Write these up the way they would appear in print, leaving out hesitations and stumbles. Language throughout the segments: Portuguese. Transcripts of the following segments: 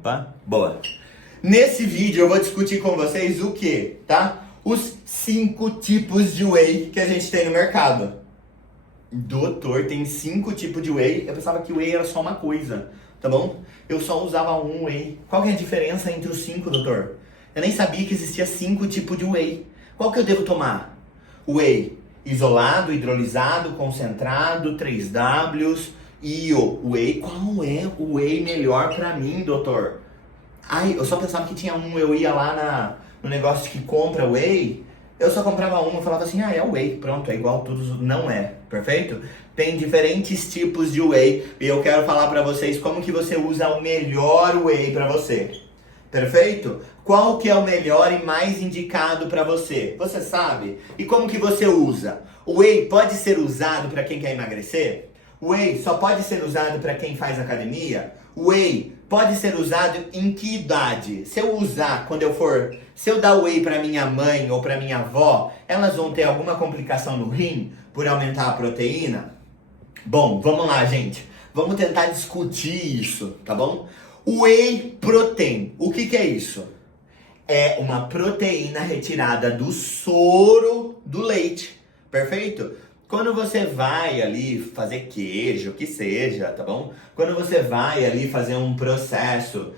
Opa, boa. Nesse vídeo eu vou discutir com vocês o que, tá? Os 5 tipos de whey que a gente tem no mercado. Doutor, tem 5 tipos de whey? Eu pensava que whey era só uma coisa, tá bom? Eu só usava um whey. Qual que é a diferença entre os 5, doutor? Eu nem sabia que existia 5 tipos de whey. Qual que eu devo tomar? Whey isolado, hidrolisado, concentrado, 3Ws e o whey. Qual é o whey melhor pra mim, doutor? Ai, eu só pensava que tinha um, eu ia lá no negócio que compra whey, eu só comprava um, eu falava assim, é o whey, pronto, é igual todos, não é, perfeito? Tem diferentes tipos de whey e eu quero falar pra vocês como que você usa o melhor whey pra você, perfeito? Qual que é o melhor e mais indicado pra você? Você sabe? E como que você usa? O whey pode ser usado pra quem quer emagrecer? O whey só pode ser usado pra quem faz academia? O whey pode ser usado em que idade? Se eu usar se eu dar whey para minha mãe ou para minha avó, elas vão ter alguma complicação no rim por aumentar a proteína? Bom, vamos lá, gente. Vamos tentar discutir isso, tá bom? Whey protein. O que é isso? É uma proteína retirada do soro do leite, perfeito? Quando você vai ali fazer queijo, que seja, tá bom? Quando você vai ali fazer um processo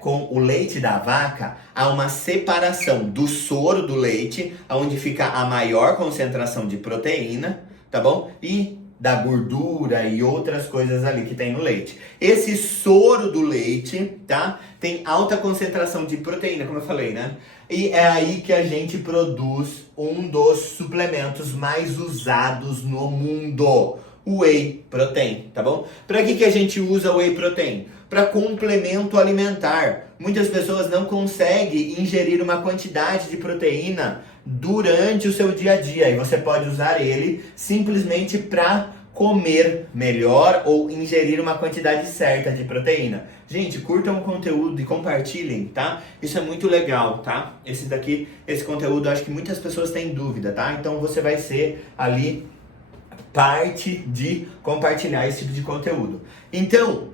com o leite da vaca, há uma separação do soro do leite, onde fica a maior concentração de proteína, tá bom? E da gordura e outras coisas ali que tem no leite. Esse soro do leite, tá? Tem alta concentração de proteína, como eu falei, né? E é aí que a gente produz um dos suplementos mais usados no mundo, o whey protein, tá bom? Para que a gente usa o whey protein? Para complemento alimentar. Muitas pessoas não conseguem ingerir uma quantidade de proteína durante o seu dia a dia e você pode usar ele simplesmente para comer melhor ou ingerir uma quantidade certa de proteína. Gente, curtam o conteúdo e compartilhem, tá? Isso é muito legal, tá? Esse conteúdo, acho que muitas pessoas têm dúvida, tá? Então você vai ser ali parte de compartilhar esse tipo de conteúdo. Então,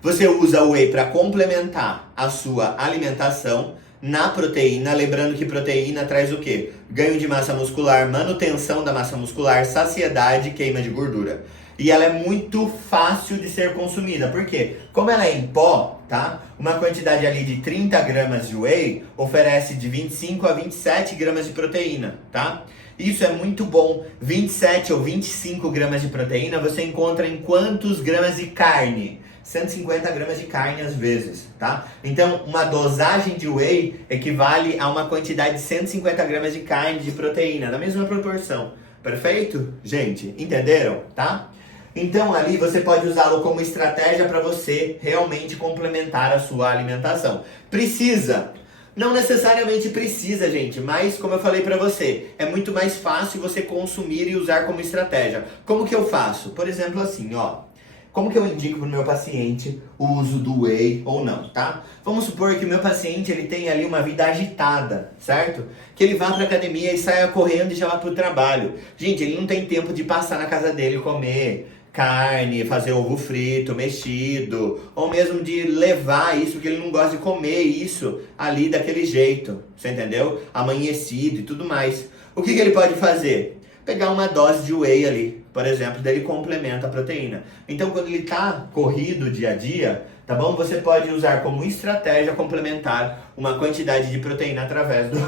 você usa o whey para complementar a sua alimentação na proteína, lembrando que proteína traz o quê? Ganho de massa muscular, manutenção da massa muscular, saciedade, queima de gordura. E ela é muito fácil de ser consumida. Por quê? Como ela é em pó, tá? Uma quantidade ali de 30 gramas de whey oferece de 25 a 27 gramas de proteína, tá? Isso é muito bom. 27 ou 25 gramas de proteína você encontra em quantos gramas de carne? 150 gramas de carne às vezes, tá? Então, uma dosagem de whey equivale a uma quantidade de 150 gramas de carne de proteína, na mesma proporção. Perfeito? Gente, entenderam? Tá? Então, ali você pode usá-lo como estratégia para você realmente complementar a sua alimentação. Precisa? Não necessariamente precisa, gente, mas como eu falei pra você, é muito mais fácil você consumir e usar como estratégia. Como que eu faço? Por exemplo, assim, ó. Como que eu indico pro meu paciente o uso do whey ou não, tá? Vamos supor que o meu paciente ele tem ali uma vida agitada, certo? Que ele vá pra academia e saia correndo e já vá pro trabalho. Gente, ele não tem tempo de passar na casa dele e comer carne, fazer ovo frito, mexido, ou mesmo de levar isso, porque ele não gosta de comer isso ali daquele jeito, você entendeu? Amanhecido e tudo mais. O que ele pode fazer? Pegar uma dose de whey ali, por exemplo, daí ele complementa a proteína. Então, quando ele tá corrido dia a dia, tá bom? Você pode usar como estratégia complementar uma quantidade de proteína através do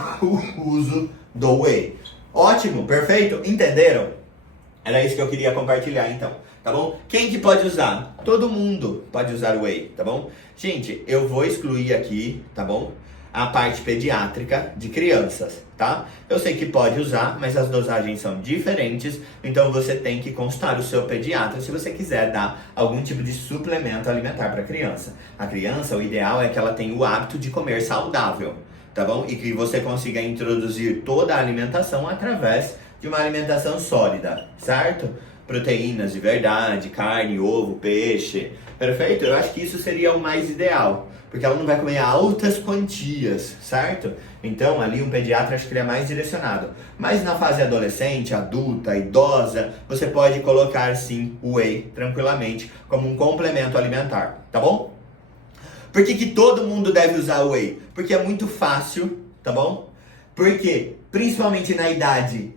uso do whey. Ótimo, perfeito? Entenderam? Era isso que eu queria compartilhar, então, tá bom? Quem que pode usar? Todo mundo pode usar o whey, tá bom? Gente, eu vou excluir aqui, tá bom? A parte pediátrica de crianças, tá? Eu sei que pode usar, mas as dosagens são diferentes, então você tem que consultar o seu pediatra se você quiser dar algum tipo de suplemento alimentar para a criança. A criança, o ideal é que ela tenha o hábito de comer saudável, tá bom? E que você consiga introduzir toda a alimentação através de uma alimentação sólida, certo? Proteínas de verdade, carne, ovo, peixe, perfeito? Eu acho que isso seria o mais ideal, porque ela não vai comer altas quantias, certo? Então ali um pediatra acho que ele é mais direcionado. Mas na fase adolescente, adulta, idosa, você pode colocar sim o whey tranquilamente como um complemento alimentar, tá bom? Por que todo mundo deve usar whey? Porque é muito fácil, tá bom? Porque, principalmente na idade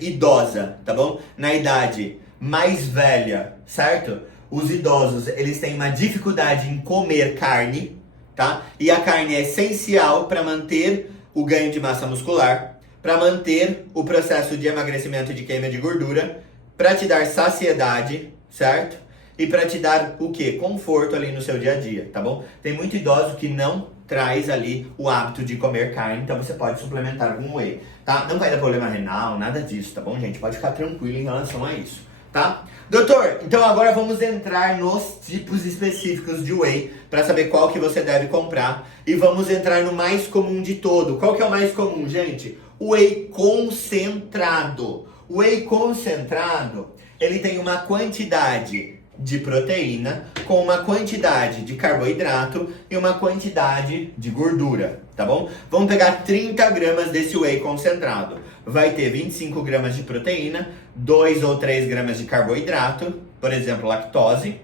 idosa, tá bom? Na idade mais velha, certo? Os idosos, eles têm uma dificuldade em comer carne, tá? E a carne é essencial para manter o ganho de massa muscular, para manter o processo de emagrecimento e de queima de gordura, para te dar saciedade, certo? E para te dar o quê? Conforto ali no seu dia a dia, tá bom? Tem muito idoso que não traz ali o hábito de comer carne, então você pode suplementar com whey, tá? Não vai dar problema renal, nada disso, tá bom, gente? Pode ficar tranquilo em relação a isso, tá? Doutor, então agora vamos entrar nos tipos específicos de whey para saber qual que você deve comprar e vamos entrar no mais comum de todo. Qual que é o mais comum, gente? O whey concentrado. O whey concentrado, ele tem uma quantidade de proteína com uma quantidade de carboidrato e uma quantidade de gordura, tá bom? Vamos pegar 30 gramas desse whey concentrado. Vai ter 25 gramas de proteína, 2 ou 3 gramas de carboidrato, por exemplo, lactose,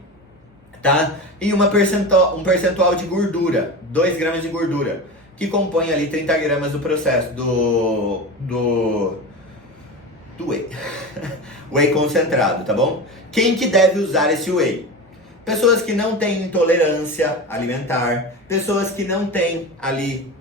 tá? E um percentual de gordura, 2 gramas de gordura, que compõe ali 30 gramas do processo do whey. Whey concentrado, tá bom? Quem que deve usar esse whey? Pessoas que não têm intolerância alimentar, pessoas que não têm ali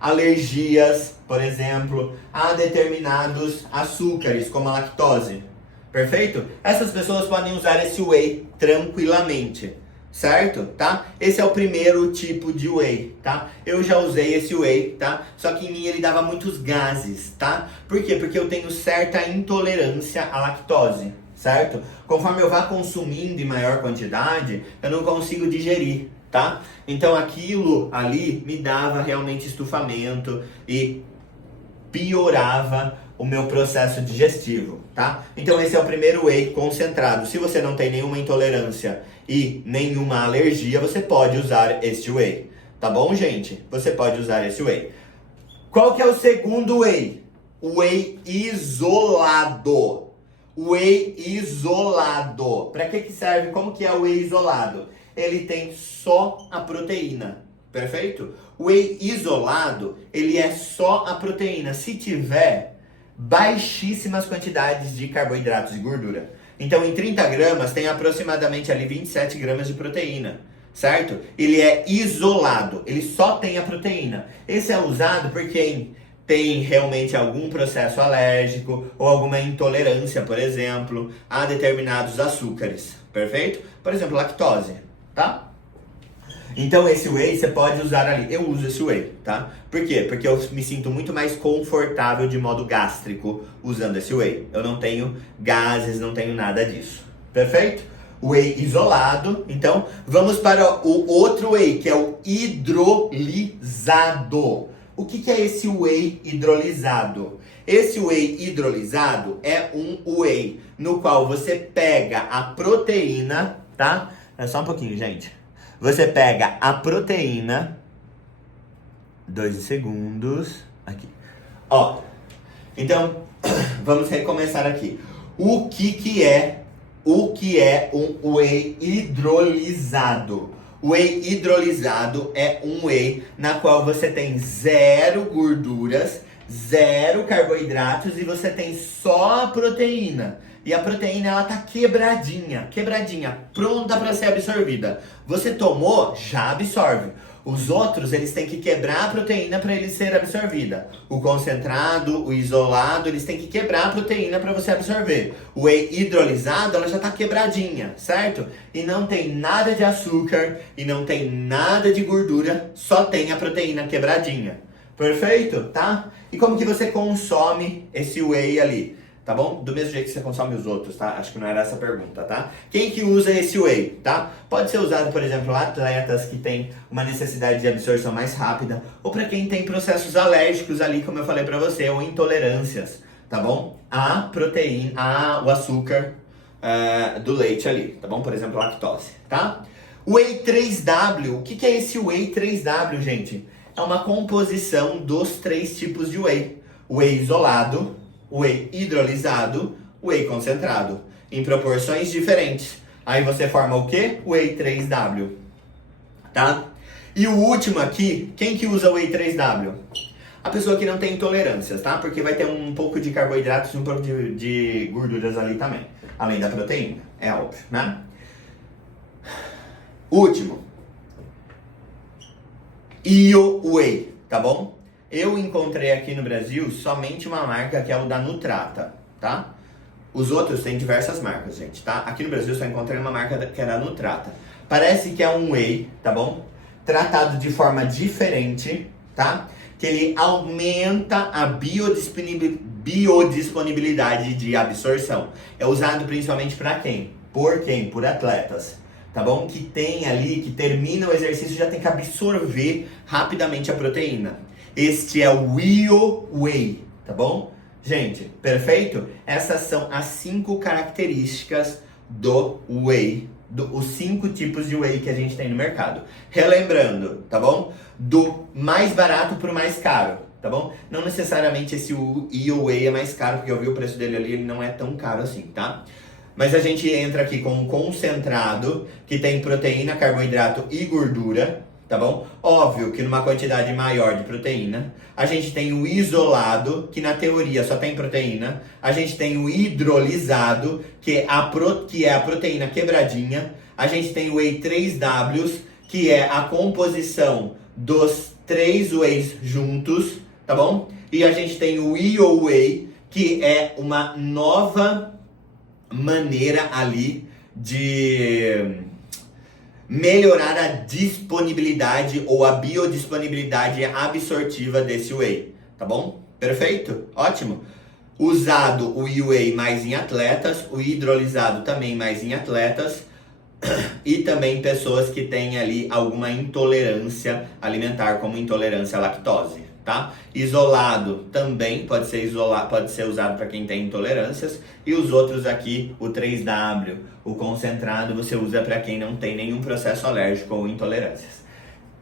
alergias, por exemplo, a determinados açúcares, como a lactose. Perfeito? Essas pessoas podem usar esse whey tranquilamente. Certo? Tá? Esse é o primeiro tipo de whey, tá? Eu já usei esse whey, tá? Só que em mim ele dava muitos gases, tá? Por quê? Porque eu tenho certa intolerância à lactose, certo? Conforme eu vá consumindo em maior quantidade, eu não consigo digerir, tá? Então aquilo ali me dava realmente estufamento e piorava o meu processo digestivo, tá? Então esse é o primeiro whey concentrado. Se você não tem nenhuma intolerância e nenhuma alergia, você pode usar este whey, tá bom, gente? Você pode usar esse whey. Qual que é o segundo whey? O whey isolado. Whey isolado. Para que serve? Como que é o whey isolado? Ele tem só a proteína, perfeito? O whey isolado, ele é só a proteína. Se tiver baixíssimas quantidades de carboidratos e gordura. Então, em 30 gramas, tem aproximadamente ali 27 gramas de proteína, certo? Ele é isolado, ele só tem a proteína. Esse é usado por quem tem realmente algum processo alérgico ou alguma intolerância, por exemplo, a determinados açúcares, perfeito? Por exemplo, lactose, tá? Então esse whey você pode usar ali. Eu uso esse whey, tá? Por quê? Porque eu me sinto muito mais confortável de modo gástrico usando esse whey. Eu não tenho gases, não tenho nada disso. Perfeito? Whey isolado. Então vamos para o outro whey, que é o hidrolisado. O que é esse whey hidrolisado? Esse whey hidrolisado é um whey no qual você pega a proteína, tá? É só um pouquinho, gente. Você pega a proteína, 2 segundos, aqui, ó, então, vamos recomeçar aqui. O que é um whey hidrolisado? O whey hidrolisado é um whey na qual você tem 0 gorduras, 0 carboidratos e você tem só a proteína. E a proteína, ela tá quebradinha, pronta para ser absorvida. Você tomou, já absorve. Os outros, eles têm que quebrar a proteína para ele ser absorvida. O concentrado, o isolado, eles têm que quebrar a proteína para você absorver. O whey hidrolisado, ela já tá quebradinha, certo? E não tem nada de açúcar e não tem nada de gordura, só tem a proteína quebradinha. Perfeito? Tá? E como que você consome esse whey ali? Tá bom? Do mesmo jeito que você consome os outros, tá? Acho que não era essa a pergunta, tá? Quem que usa esse whey, tá? Pode ser usado, por exemplo, atletas que têm uma necessidade de absorção mais rápida ou para quem tem processos alérgicos ali, como eu falei para você, ou intolerâncias, tá bom? A proteína, o açúcar do leite ali, tá bom? Por exemplo, lactose, tá? Whey 3W, o que é esse Whey 3W, gente? É uma composição dos 3 tipos de whey. Whey isolado, whey hidrolisado, whey concentrado, em proporções diferentes. Aí você forma o quê? Whey 3W, tá? E o último aqui, quem que usa Whey 3W? A pessoa que não tem intolerâncias, tá? Porque vai ter um pouco de carboidratos e um pouco de gorduras ali também. Além da proteína, é óbvio, né? Último. IO Whey, tá bom? Eu encontrei aqui no Brasil somente uma marca que é o da Nutrata, tá? Os outros têm diversas marcas, gente, tá? Aqui no Brasil só encontrei uma marca que é da Nutrata. Parece que é um whey, tá bom? Tratado de forma diferente, tá? Que ele aumenta a biodisponibilidade de absorção. É usado principalmente para quem? Por quem? Por atletas, tá bom? Que tem ali, que termina o exercício já tem que absorver rapidamente a proteína. Este é o IO Whey, tá bom? Gente, perfeito? Essas são as 5 características do whey, os 5 tipos de whey que a gente tem no mercado. Relembrando, tá bom? Do mais barato pro mais caro, tá bom? Não necessariamente esse IO Whey é mais caro, porque eu vi o preço dele ali, ele não é tão caro assim, tá? Mas a gente entra aqui com um concentrado que tem proteína, carboidrato e gordura, tá bom? Óbvio que numa quantidade maior de proteína. A gente tem o isolado, que na teoria só tem proteína. A gente tem o hidrolisado, que é a proteína quebradinha. A gente tem o Whey 3Ws, que é a composição dos 3 Wheys juntos, tá bom? E a gente tem o IO Whey, que é uma nova maneira ali de melhorar a disponibilidade ou a biodisponibilidade absortiva desse whey, tá bom? Perfeito? Ótimo. Usado o whey mais em atletas, o hidrolisado também mais em atletas e também pessoas que têm ali alguma intolerância alimentar, como intolerância à lactose, tá? Isolado também pode ser usado para quem tem intolerâncias, e os outros aqui, o 3W, o concentrado, você usa para quem não tem nenhum processo alérgico ou intolerâncias.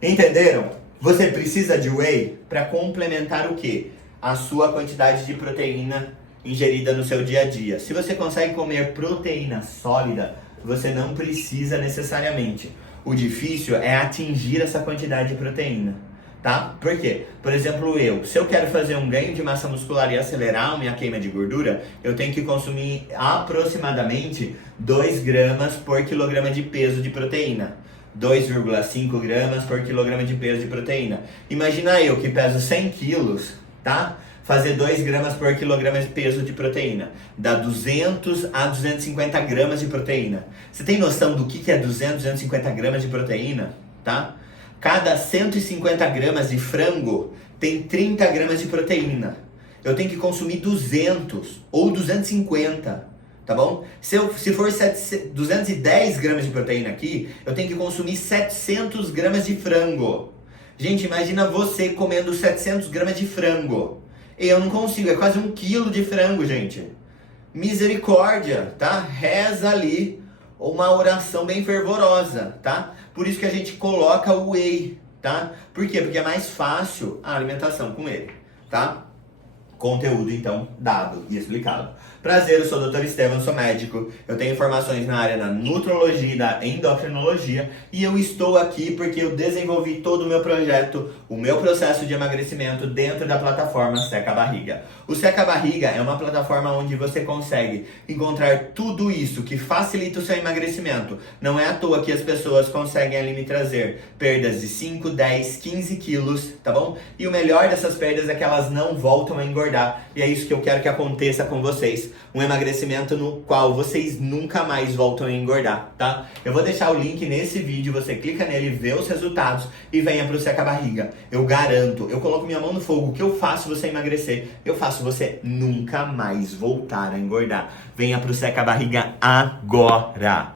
Entenderam? Você precisa de whey para complementar o quê? A sua quantidade de proteína ingerida no seu dia a dia. Se você consegue comer proteína sólida, você não precisa necessariamente. O difícil é atingir essa quantidade de proteína, tá? Por quê? Por exemplo, se eu quero fazer um ganho de massa muscular e acelerar a minha queima de gordura, eu tenho que consumir aproximadamente 2 gramas por quilograma de peso de proteína. 2,5 gramas por quilograma de peso de proteína. Imagina eu que peso 100 quilos, tá? Fazer 2 gramas por quilograma de peso de proteína. Dá 200 a 250 gramas de proteína. Você tem noção do que é 200, 250 gramas de proteína? Tá? Cada 150 gramas de frango tem 30 gramas de proteína. Eu tenho que consumir 200 ou 250, tá bom? Se for 210 gramas de proteína aqui, eu tenho que consumir 700 gramas de frango. Gente, imagina você comendo 700 gramas de frango. Eu não consigo, é quase 1 quilo de frango, gente. Misericórdia, tá? Reza ali uma oração bem fervorosa, tá? Por isso que a gente coloca o whey, tá? Por quê? Porque é mais fácil a alimentação com ele, tá? Conteúdo, então, dado e explicado. Prazer, eu sou o Dr. Estevam, sou médico. Eu tenho formações na área da nutrologia e da endocrinologia. E eu estou aqui porque eu desenvolvi todo o meu projeto, o meu processo de emagrecimento dentro da plataforma Seca Barriga. O Seca Barriga é uma plataforma onde você consegue encontrar tudo isso que facilita o seu emagrecimento. Não é à toa que as pessoas conseguem ali me trazer perdas de 5, 10, 15 quilos, tá bom? E o melhor dessas perdas é que elas não voltam a engordar. E é isso que eu quero que aconteça com vocês. Um emagrecimento no qual vocês nunca mais voltam a engordar, tá? Eu vou deixar o link nesse vídeo, você clica nele, vê os resultados e venha pro Seca Barriga. Eu garanto, eu coloco minha mão no fogo, o que eu faço você emagrecer, eu faço você nunca mais voltar a engordar. Venha pro Seca Barriga agora!